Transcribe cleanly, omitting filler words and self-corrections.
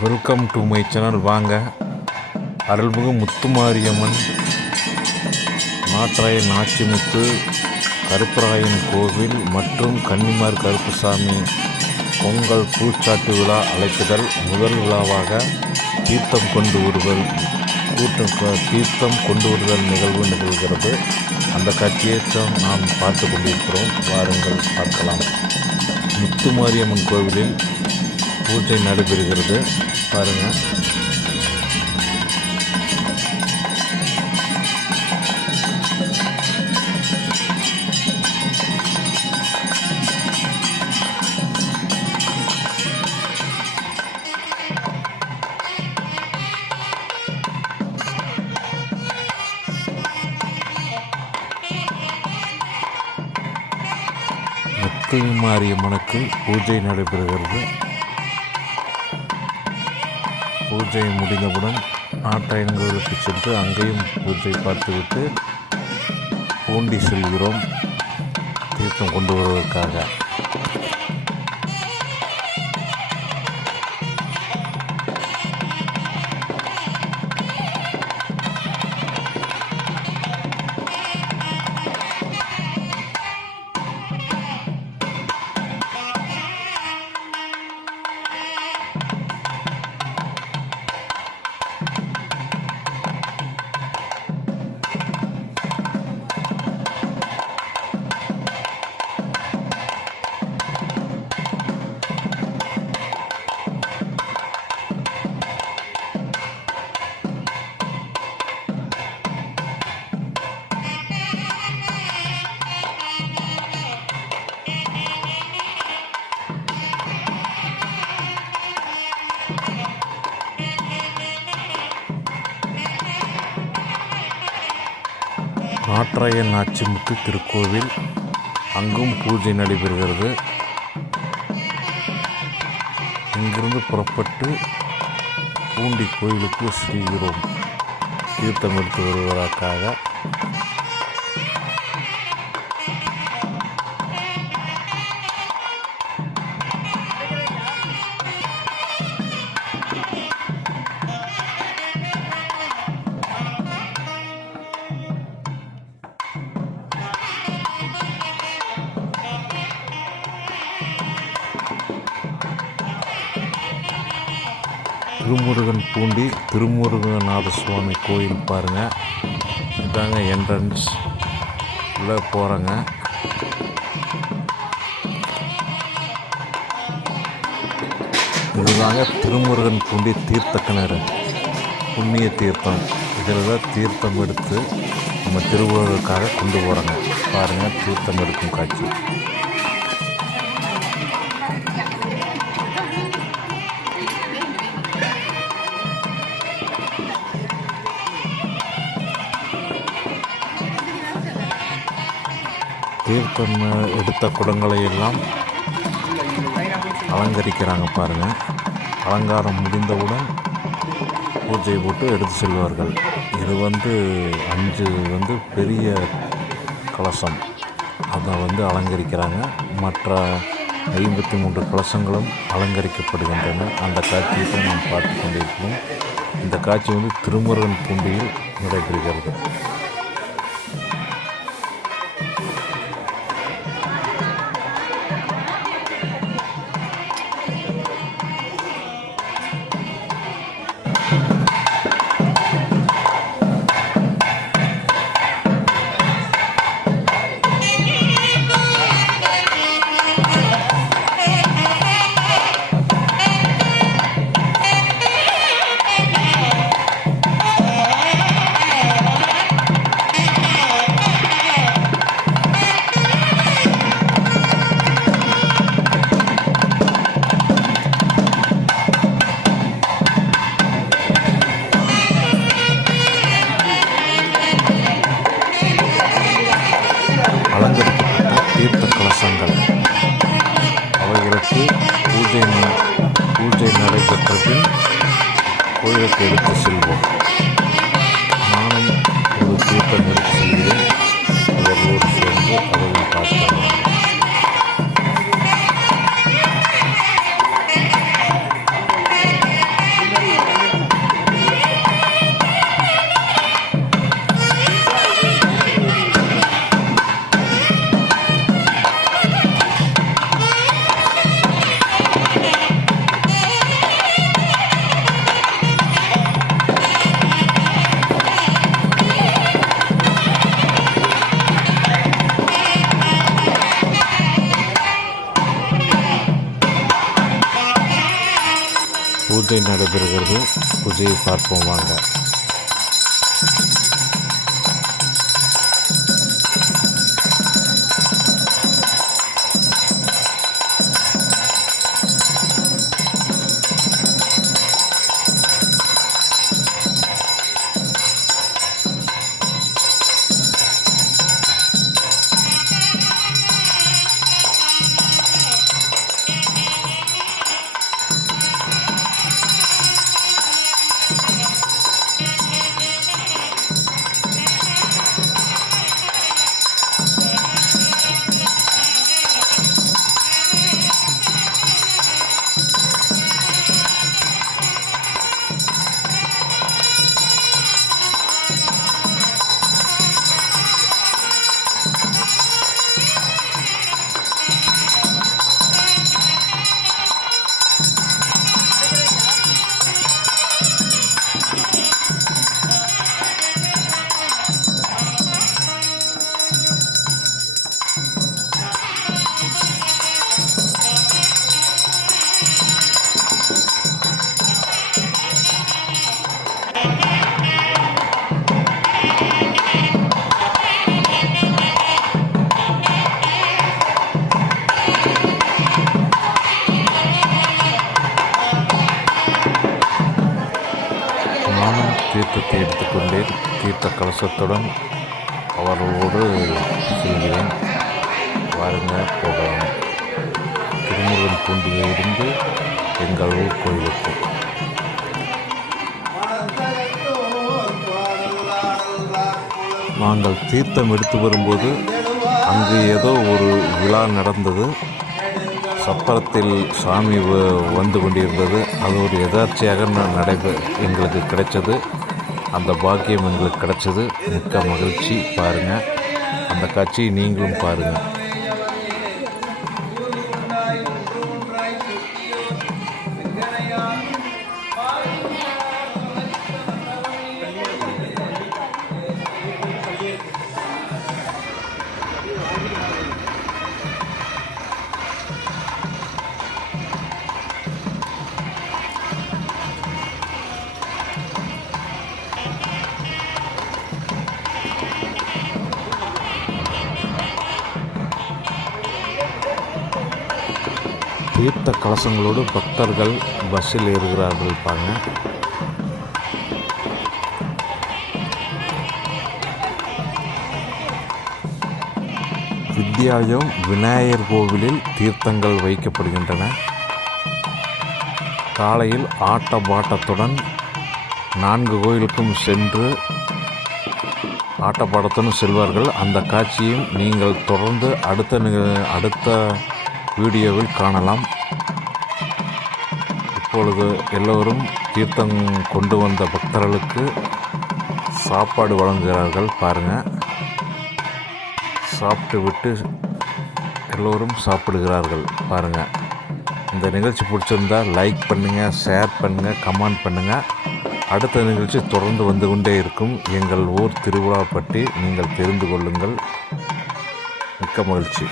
Welcome to my channel. வாங்க, அருள்மிகு முத்துமாரியம்மன், நாட்டராயன் நாச்சிமுத்து, கருப்பராயன் கோவில் மற்றும் கன்னிமார் கருப்புசாமி பொங்கல் பூச்சாட்டு விழா அழைப்புதல் முதல் விழாவாக தீர்த்தம் கொண்டு வருதல் நிகழ்வு நிகழ்கிறது. அந்த காட்சியை நாம் பார்த்து கொண்டிருக்கிறோம். வாருங்கள் பார்க்கலாம். முத்துமாரியம்மன் கோவிலில் பூஜை நடைபெறுகிறது. பாருங்கள். முத்துமாரியம்மனுக்கு பூஜை நடைபெறுகிறது. பூஜை முடிந்தவுடன் நாட்டாயன் கோவிலுக்கு சென்று அங்கேயும் பூஜை பார்த்துவிட்டு பூண்டி செல்கிறோம் தீர்த்தம் கொண்டு வருவதற்காக. நாட்டராயன் நாச்சிமுத்து திருக்கோவில், அங்கும் பூஜை நடைபெறுகிறது. இங்கிருந்து புறப்பட்டு பூண்டி கோயிலுக்கு செல்கிறோம் தீர்த்தம் எடுத்து வருவதற்காக. திருமுருகன் பூண்டி திருமுருகநாத சுவாமி கோயில் பாருங்கள். இதாங்க என்ட்ரன்ஸ். உள்ளே போகிறேங்க. இதுதாங்க திருமுருகன் பூண்டி தீர்த்த கிணறு, புண்ணிய தீர்த்தம். இதில் தான் தீர்த்தம் எடுத்து நம்ம திருவுருவதற்காக கொண்டு போகிறோங்க. பாருங்கள், தீர்த்தம் எடுக்கும் காட்சி. தீர்த்தம் எடுத்த குடங்களை எல்லாம் அலங்கரிக்கிறாங்க பாருங்கள். அலங்காரம் முடிந்தவுடன் பூஜை போட்டு எடுத்து செல்வார்கள். இது 5 பெரிய கலசம், அதை அலங்கரிக்கிறாங்க. மற்ற 53 கலசங்களும் அலங்கரிக்கப்படுகின்றன. அந்த காட்சியை தான் நாம் பார்த்து கொண்டிருக்கிறோம். இந்த காட்சி திருமுருகன் பூண்டியில் நடைபெறுகிறது. அலங்கரிக்கப்பட்ட தீர்த்த கலசங்கள் அவைகளுக்கு பூஜை நடைபெற்ற பின் கோயிலுக்கு எடுத்து செல்வோம். நானும் ஒரு தீர்த்தம் எடுத்து செல்கிறேன். அவர்களோடு சேர்ந்து அதையும் பார்க்கலாம். பூஜை நடைபெறுகிறது. பூஜையை பார்ப்போம் வாங்க. நானும் தீர்த்தத்தை எடுத்துக்கொண்டேன். தீர்த்த கலசத்துடன் அவர்களோடு செல்கிறேன். வாருங்கள் போகலாம். திருமுருகன் பூண்டியிலிருந்து எங்கள் ஊர் கோயிலுக்கு. நாங்கள் தீர்த்தம் எடுத்து வரும்போது அங்கு ஏதோ ஒரு விழா நடந்தது. சப்பரத்தில் சாமி வந்து கொண்டிருந்தது. அது ஒரு எதார்ச்சியாக எங்களுக்கு கிடைச்சது. அந்த பாக்கியம் எங்களுக்கு கிடைச்சது. மிக்க மகிழ்ச்சி. பாருங்கள், அந்த காட்சியை நீங்களும் பாருங்கள். தீர்த்த கலசங்களோடு பக்தர்கள் பஸ்ஸில் ஏறுகிறார்கள். பாருங்க. வித்யாலயம் விநாயகர் கோவிலில் தீர்த்தங்கள் வைக்கப்படுகின்றன. காலையில் ஆட்ட பாட்டத்துடன் 4 கோயிலுக்கும் சென்று ஆட்டப்பாடத்துடன் செல்வார்கள். அந்த காட்சியும் நீங்கள் தொடர்ந்து அடுத்த வீடியோவில் காணலாம். இப்பொழுது எல்லோரும் தீர்த்தம் கொண்டு வந்த பக்தர்களுக்கு சாப்பாடு வழங்குகிறார்கள். பாருங்கள், சாப்பிட்டு விட்டு எல்லோரும் சாப்பிடுகிறார்கள். பாருங்கள். இந்த நிகழ்ச்சி பிடிச்சிருந்தால் லைக் பண்ணுங்கள், ஷேர் பண்ணுங்கள், கமெண்ட் பண்ணுங்கள். அடுத்த நிகழ்ச்சி தொடர்ந்து வந்து கொண்டே இருக்கும். எங்கள் ஊர் திருவிழா பற்றி நீங்கள் தெரிந்து கொள்ளுங்கள். மிக்க மகிழ்ச்சி.